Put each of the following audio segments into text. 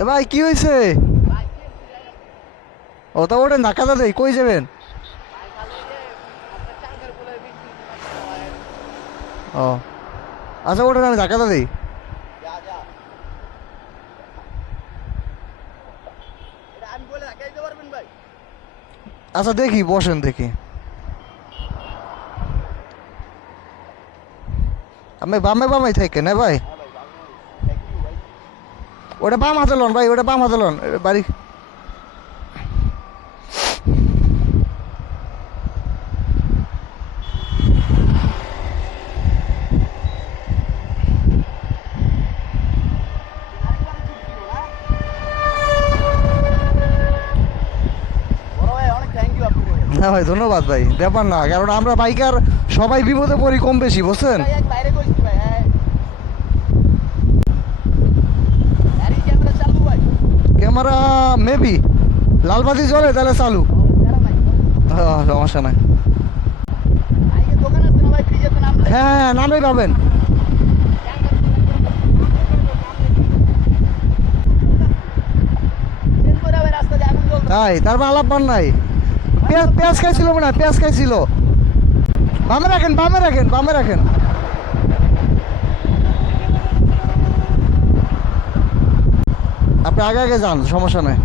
এ ভাই কি হয়েছে? ও তা ওটা ধাক্কা দেয়, কই যাবেন? ও আচ্ছা, ওটা আমি ধাক্কা দিই। আচ্ছা দেখি, বসেন দেখি। আমি বামে বামে থেকে না ভাই, ওটা বাম হাতে লন ভাই, ওটা বাম হাতে লন বাড়ি। না ভাই ধন্যবাদ ভাই, ব্যাপার না, কারণ আমরা বাইকার সবাই বিপদে পড়ি কম বেশি, বুঝছেন? ক্যামেরা মেবি লালবাতি জ্বলে তাহলে চালু। সমস্যা নাই। হ্যাঁ হ্যাঁ, নামে পাবেন। তাই তারপর আলাপ পান নাই। পেঁয়াজ খাইছিল মনে হয়, পেঁয়াজ খাইছিল। বামে রাখেন, বামে রাখেন, বামে রাখেন। আপনি আগে আগে যান, সমস্যা নাই।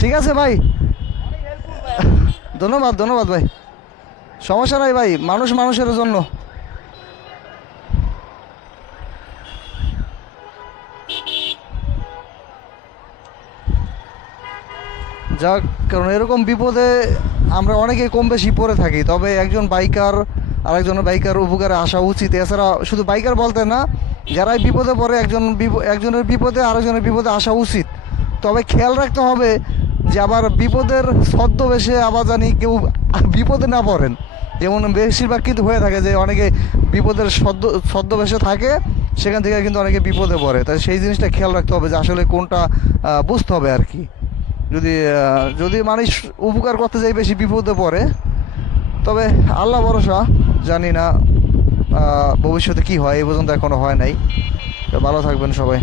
ঠিক আছে ভাই, ধন্যবাদ ধন্যবাদ ভাই, সমস্যা নাই ভাই, মানুষ মানুষের জন্য। যাক, কারণ এরকম বিপদে আমরা অনেকে কম বেশি পড়ে থাকি, তবে একজন বাইকার আরেকজন বাইকার উপকারে আসা উচিত। এছাড়া শুধু বাইকার বলতে না, যারাই বিপদে পড়ে একজনের বিপদে আরেকজনের বিপদে আসা উচিত। তবে খেয়াল রাখতে হবে যে আবার বিপদের ছদ্মবেশে আবার জানি কেউ বিপদে না পড়েন। যেমন বেশিরভাগ কিন্তু হয়ে থাকে যে অনেকে বিপদের ছদ্মবেশে থাকে, সেখান থেকে কিন্তু অনেকে বিপদে পড়ে। তাই সেই জিনিসটা খেয়াল রাখতে হবে যে আসলে কোনটা বুঝতে হবে আর কি। যদি যদি মানুষ উপকার করতে যাই বেশি বিপদে পড়ে, তবে আল্লাহ ভরসা, জানি না ভবিষ্যতে কি হয়, এই পর্যন্ত এখনো হয় নাই। তো ভালো থাকবেন সবাই।